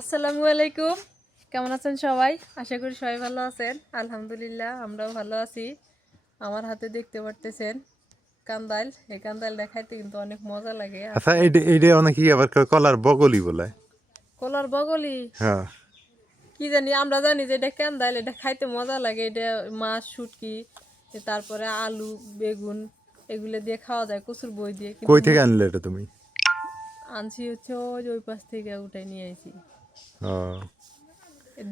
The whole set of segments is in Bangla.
আসসালামু আলাইকুম। কেমন আছেন সবাই? আশা করি সবাই ভালো আছেন। আলহামদুলিল্লাহ আমরাও ভালো আছি। আমার হাতে দেখতে পারতেছেন কান্দাইল। এই কান্দাইলটা খাইতে কিন্তু অনেক মজা লাগে। আচ্ছা, আজকে এইটা অনেকে আবার কলার বগলি বলে। কলার বগলি হ্যাঁ, কি জানি, আমরা জানি যে এটা কান্দাইল, এটা খাইতে মজা লাগে। এটা মাছ, শুটকি, তারপরে আলু, বেগুন এগুলো দিয়ে খাওয়া যায় কচুর বই দিয়ে। কিন্তু কই থেকে আনলে এটা তুমি? আনছি হচ্ছে ওই পাশ থেকে উঠাই নিয়ে আইছি। ও,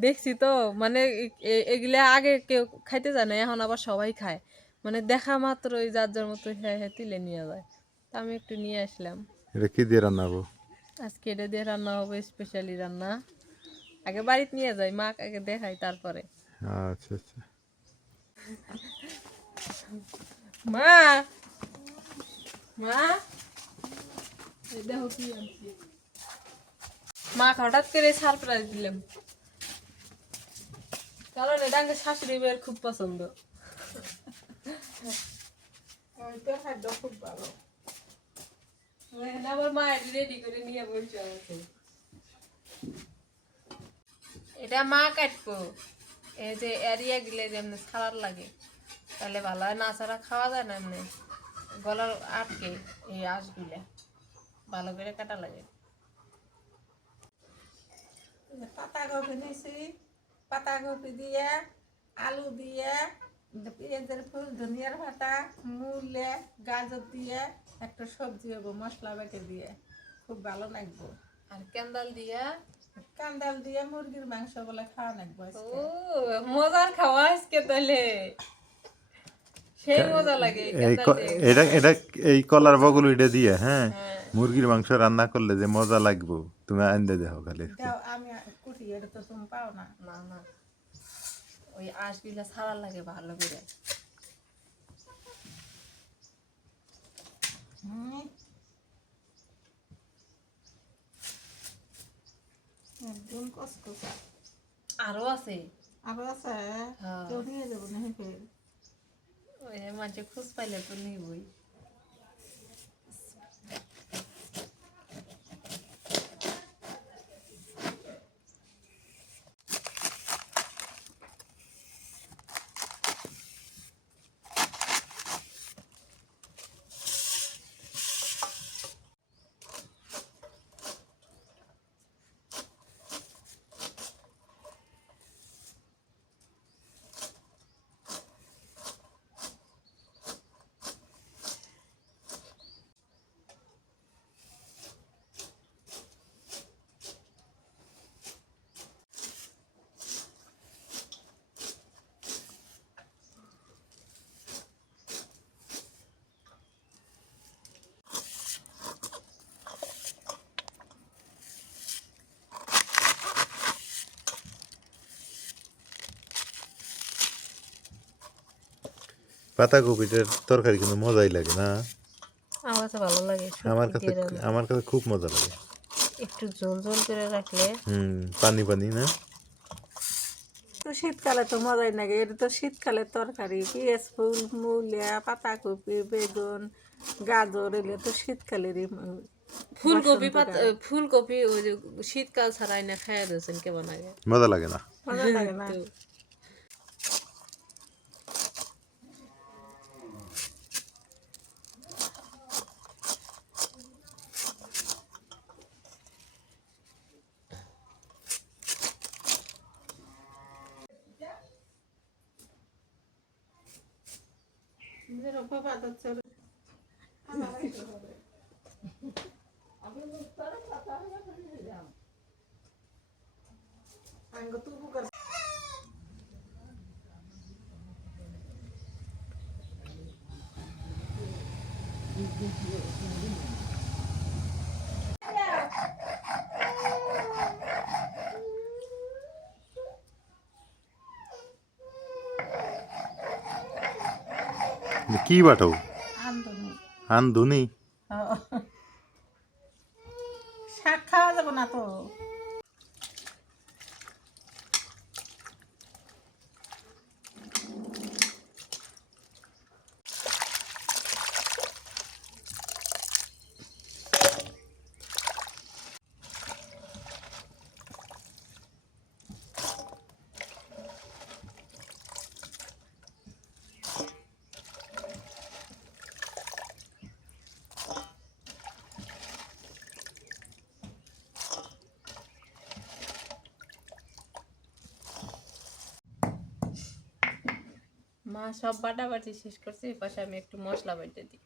দেখছি তো, মানে এগুলা আগে কেউ খাইতে জানে, এখন আবার সবাই খায়। মানে দেখা মাত্রই যার যার মতো হ্যাঁ হ্যাঁ তুলে নিয়ে যায়। তা আমি একটু নিয়ে আসলাম। এটা কি দিয়ে রান্না হবো? আজকে এটা দিয়ে রান্না হবে, স্পেশালি রান্না। আগে বাড়িতে নিয়ে যাই, মা আগে দেখাই তারপরে। আচ্ছা আচ্ছা। মা, মা, এই দেখো কি আনছি। মা হঠাৎ করে সারপ্রাইজ দিলাম, কারণ এটা আমার শাশুড়ি মেয়ের খুব পছন্দ। খুব ভালো। আমার মা রেডি করে নিয়ে বসে আছে। এটা মা কাটবো, এই যে এরিয়া গিলে যেমন ছাড়ার লাগে, তাহলে ভালো হয়। না ছাড়া খাওয়া যায় না, এমনি গলার আটকে এই আঁশগুলা ভালো করে কাটা লাগে। পাতাকপি নিয়েছি, পাতাকপি দিয়ে, আলু দিয়ে, পেঁয়াজের ফুল, ধনিয়ার পাতা, মূলে, গাজর দিয়ে একটা সবজি হবো মশলা বেটে দিয়ে, খুব ভালো লাগবো। আর ক্যান্ডাল দিয়া কান্দাল দিয়ে মুরগির মাংস বলে খাওয়া লাগবো ও আজকে। মজার খাওয়া আজকে তাহলে, সেই মজা লাগে এই এই ক্যান্ডাল দিয়ে। এটা এটা এই কলার বগলি এটা দিয়ে, হ্যাঁ, হ্যাঁ, মুরগির মাংস রান্না করলে যে মজা লাগবো, তুমি আনতে দেখো খালি আজকে। দাও আমি কুটি, এটা তো তুমি পাও না। না না, ওই আঁশগুলা ছাড়া লাগে ভালো করে। হুম, একদম কসকসা। আরো আছে। আরো আছে, হ্যাঁ, কেউ নিয়ে যাবো না ফের। ওই মাঝে খোঁজ পাইলে তো নিবই। পাতাকপিটার তরকারি কিন্তু মজাই লাগে না? আমার কাছে ভালো লাগে আমার শুটকি কাছে দিয়ে রান্না। আমার কাছে খুব মজা লাগে। একটু ঝোল ঝোল করে রাখলে। পানি পানি না? তো শীতকালে তো মজাই লাগে, এটা তো শীতকালের তরকারি। পেঁয়াজ ফুল, মূলা, পাতাকপি, বেগুন, গাজর, এগুলো তো শীতকালেরই ফুলকপি বসন্তকাল। ফুলকপি ওই যে শীতকাল ছাড়াই না খাইয়া দিয়েছেন কেমন আগে। মজা লাগে না? মজা লাগে না? তো যেরকম বাজার চলে। আঙ্গ তো উপকার। কি বাটো? আন্দনি। আনদুনি? শাক খাওয়া যাবে না তো? মা সব বাটাবাটি শেষ করছে, এই পাশে আমি একটু মশলা বেটে দিই।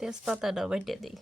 তেজপাতাটা বেটে দিই।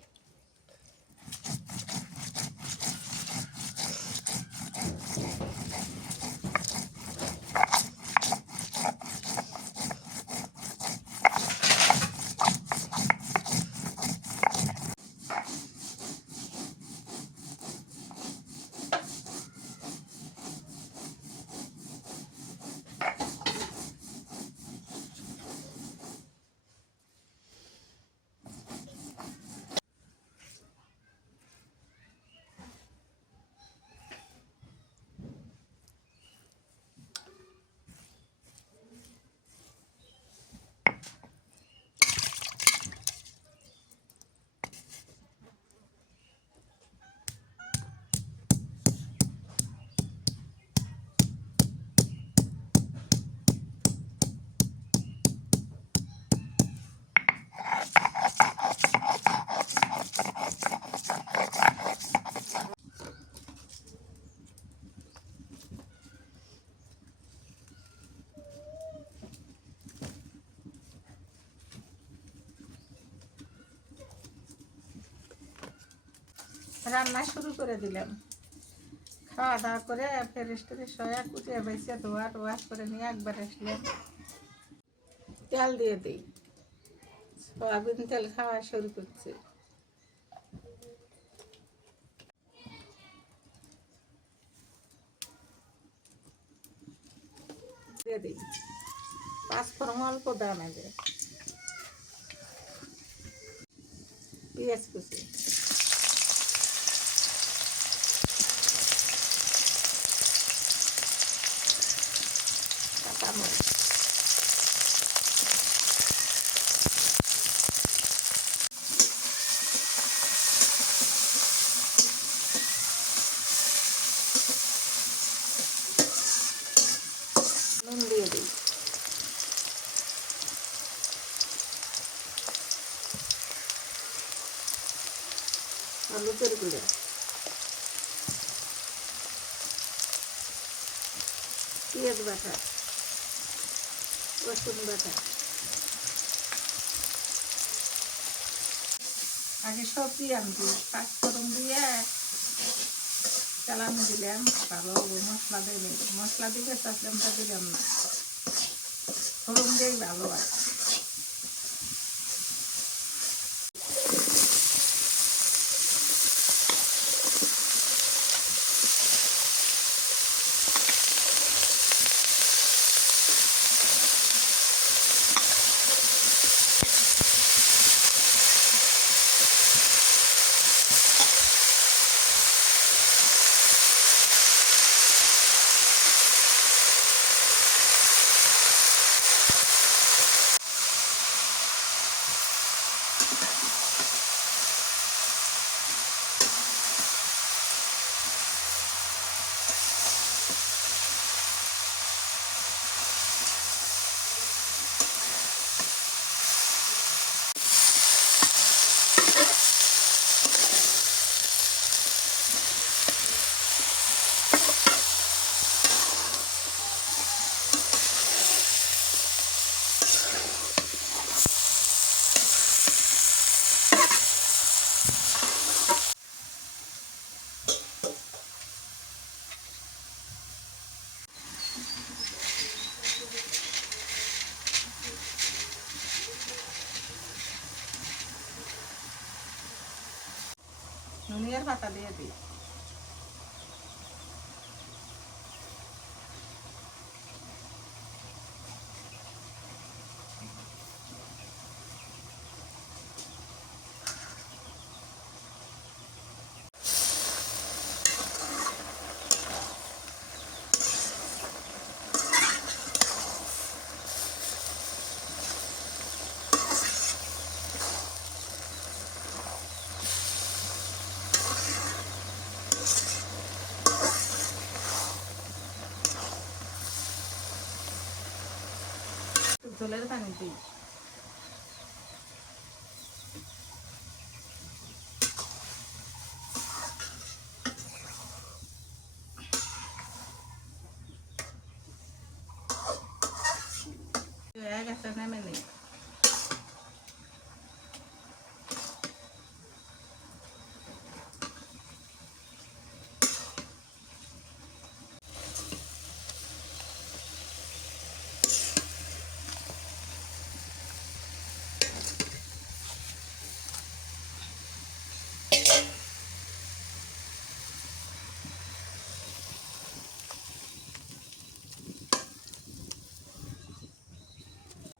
রান্না শুরু করে দিলাম। খাওয়া দাওয়া করে ফ্রেশ ট্রেশ হয়ে কুটিয়ে বেছে ধোয়া টোয়া করে নিয়ে একবার আসলাম। তেল দিয়ে দিই, সয়াবিন তেল খাওয়া শুরু করছি। দিয়ে দিই পাঁচফোড়ন অল্প দাম আছে, পেঁয়াজ কুচি, কাঁচামরিচ, নুন দিয়ে দিই, হলুদের গুঁড়ো, পেঁয়াজ বাটা, রসুন বাটা। আগে সবজি আনবি, পাঁচফোড়ন দিয়ে চালানো দিলাম, ভালো মশলা দিয়ে মশলা দিকে চাষলামটা দিলাম না, ফোড়ন দিয়েই ভালো হয়। ধনিয়ার পাতা দিয়ে দিই, ঝোলের পানি দিই। হয়ে গেছে, নেমে নেই।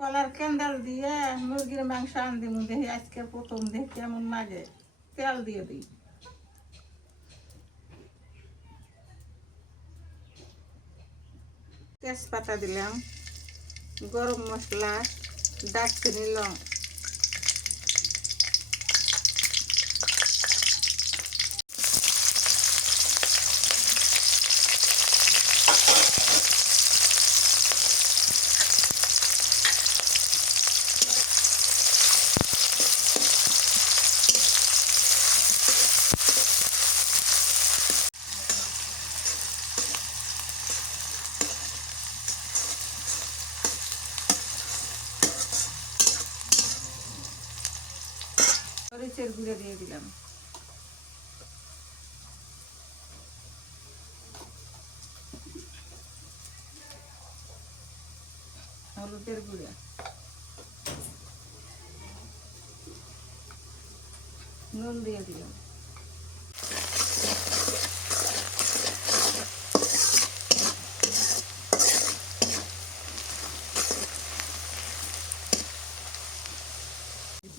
কলার ক্যান্ডেল দিয়ে মুরগির মাংস আনদি দেখি আজকে প্রথম দেখি কেমন লাগে। তেল দিয়ে দিই, তেজপাতা দিলাম, গরম মশলা, দারচিনি, লং, মরিচের গুঁড়ো দিয়ে দিলাম, হলুদের গুঁড়ো, নুন দিয়ে দিলাম।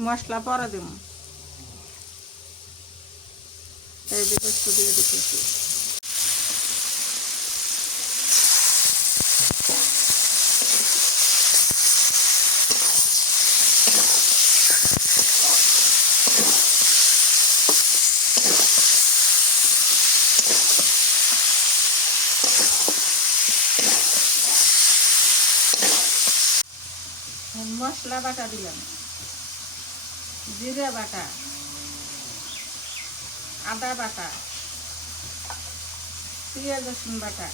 মশলা পরে দিব, এই যে গোস্ত দিয়ে দিতেছি। মশলা বাটা দিলাম, জিরা বাটা, আদা বাটা, পেঁয়াজ রসুন বাটা,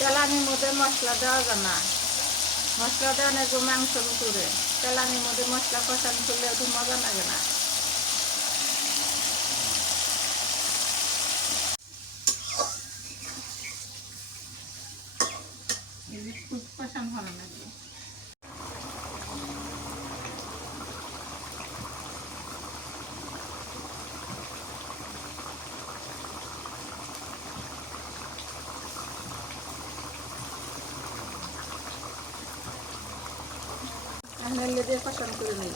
তেলানির মধ্যে মশলা দেওয়া যায় না, মশলা দেওয়া না মাংসর উপরে। তেলানির মধ্যে মশলা কষানো করলে একটু মজা লাগে না। খুব কষানো ভালো লাগে। নেড়ে দিয়ে কষানো করে নিই।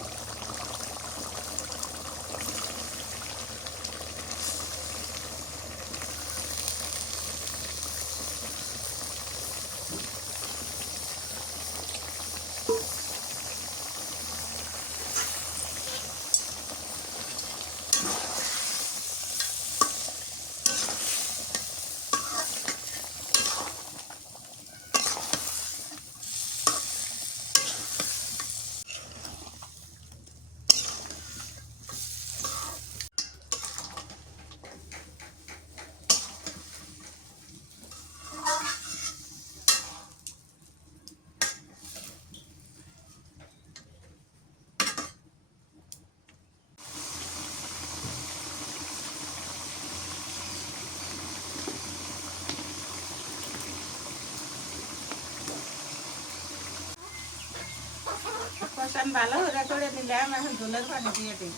কষান ভালো করে দিলাম, এখন ঝোলের পানি দিয়ে দিই।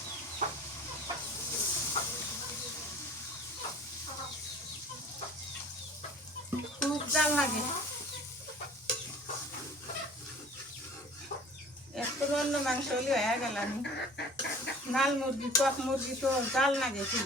খুব জাল লাগে। মাংস হলে হয়ে গেল আমি নাল মুরগি কক মুরগি তো জাল না গেছি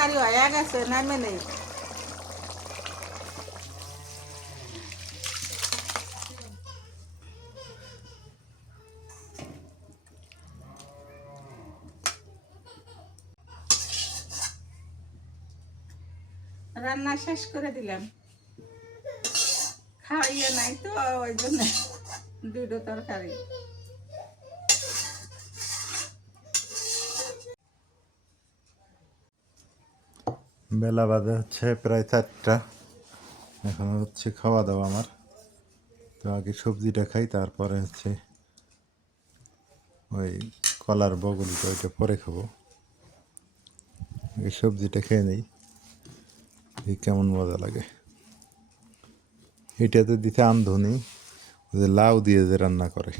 তরকারি হয়ে গেছে নামে নেই রান্না শেষ করে দিলাম খাইয়ে নাই তো ওই জন্য দুটো তরকারি বেলা বাজে হচ্ছে প্রায় 4টা, এখন হচ্ছে খাওয়া দাওয়া আমার। তো আগে সবজিটা খাই, তারপরে হচ্ছে ওই কলার বগলিটা ওইটা পরে খাবো। আগে সবজিটা খেয়ে নেই, এই কেমন মজা লাগে। এটাতে দিতে আমধনি, যে লাউ দিয়ে যে রান্না করে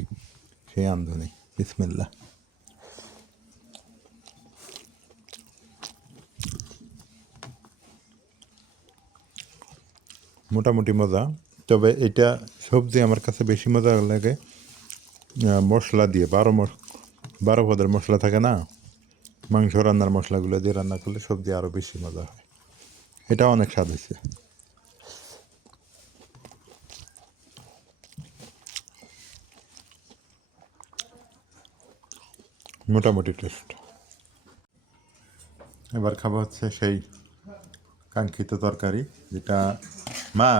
সেই আমধনি। বিসমিল্লাহ। মোটামুটি মজা, তবে এটা সবজি আমার কাছে বেশি মজা লাগে মশলা দিয়ে। 12 পদের মশলা থাকে না, মাংস রান্নার মশলাগুলো দিয়ে রান্না করলে সবজি আরও বেশি মজা হয়। এটা অনেক স্বাদ হয়েছে। মোটামুটি টেস্ট। এবার খাবো হচ্ছে সেই কাঙ্ক্ষিত তরকারি, যেটা মা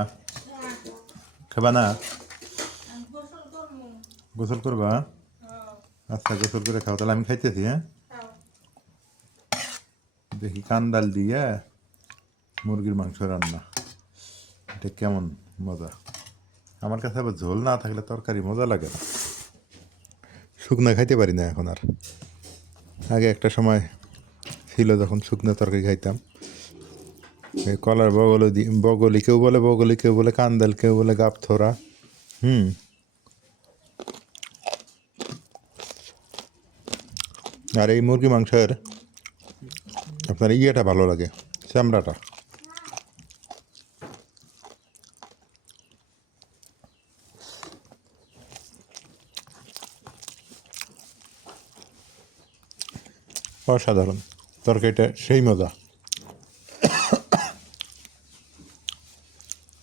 খাবা না? গোসল করবা? আচ্ছা, গোসল করে খাও, তাহলে আমি খাইতেছি। হ্যাঁ, দেখি কান্দাল দিয়ে মুরগির মাংস রান্না, এটা কেমন মজা। আমার কাছে আবার ঝোল না থাকলে তরকারি মজা লাগে না, শুকনা খাইতে পারি না এখন আর। আগে একটা সময় ছিল যখন শুকনো তরকারি খাইতাম। এই কলার বগলি কেউ বলে বগলি, কেউ বলে কান্দাল, কেউ বলে গাবথোরা। আর এই মুরগি মাংসের আপনার ইয়েটা ভালো লাগে, চামড়াটা। অসাধারণ তরকারিটা, সেই মজা।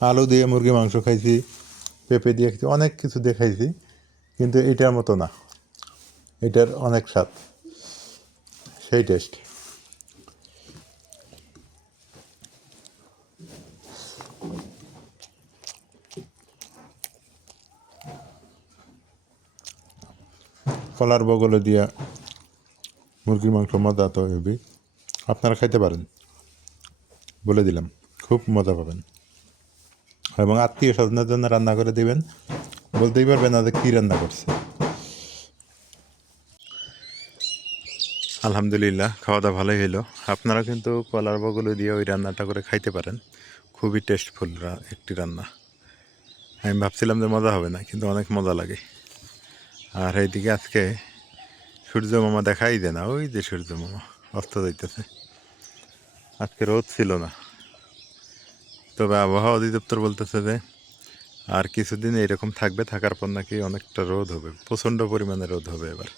আলু দিয়ে মুরগি মাংস খাইছি, পেঁপে দিয়ে খাইছি, অনেক কিছু দিয়ে খাইছি, কিন্তু এটার মতো না। এটার অনেক স্বাদ, সেই টেস্ট। কলার বগলে দিয়া মুরগির মাংস মজা তো হেবি। আপনারা খাইতে পারেন, বলে দিলাম, খুব মজা পাবেন। এবং আত্মীয় স্বজনের জন্য রান্না করে দিবেন, বলতেই পারবেন না যে কী রান্না করছে। আলহামদুলিল্লাহ, খাওয়া দাওয়া ভালোই হলো। আপনারা কিন্তু কলার বগলে দিয়ে ওই রান্নাটা করে খাইতে পারেন, খুবই টেস্টফুল একটি রান্না। আমি ভাবছিলাম যে মজা হবে না, কিন্তু অনেক মজা লাগে। আর এইদিকে আজকে সূর্য মামা দেখাই দেয় না, ওই যে সূর্য মামা অস্ত যাইতেছে। আজকে রোদ ছিল না, তবে আবহাওয়া অধিদপ্তর বলতেছে যে আর কিছুদিন এরকম থাকবে, থাকার পর নাকি অনেকটা রোদ হবে, প্রচণ্ড পরিমাণে রোদ হবে এবার।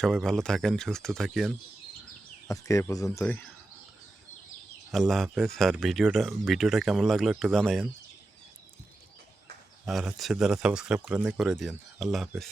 সবাই ভালো থাকেন, সুস্থ থাকেন। আজকে এ পর্যন্তই, আল্লাহ হাফেজ। আর ভিডিওটা কেমন লাগলো একটু জানাইন, আর হচ্ছে যারা সাবস্ক্রাইব করেন করে দিন। আল্লাহ হাফেজ।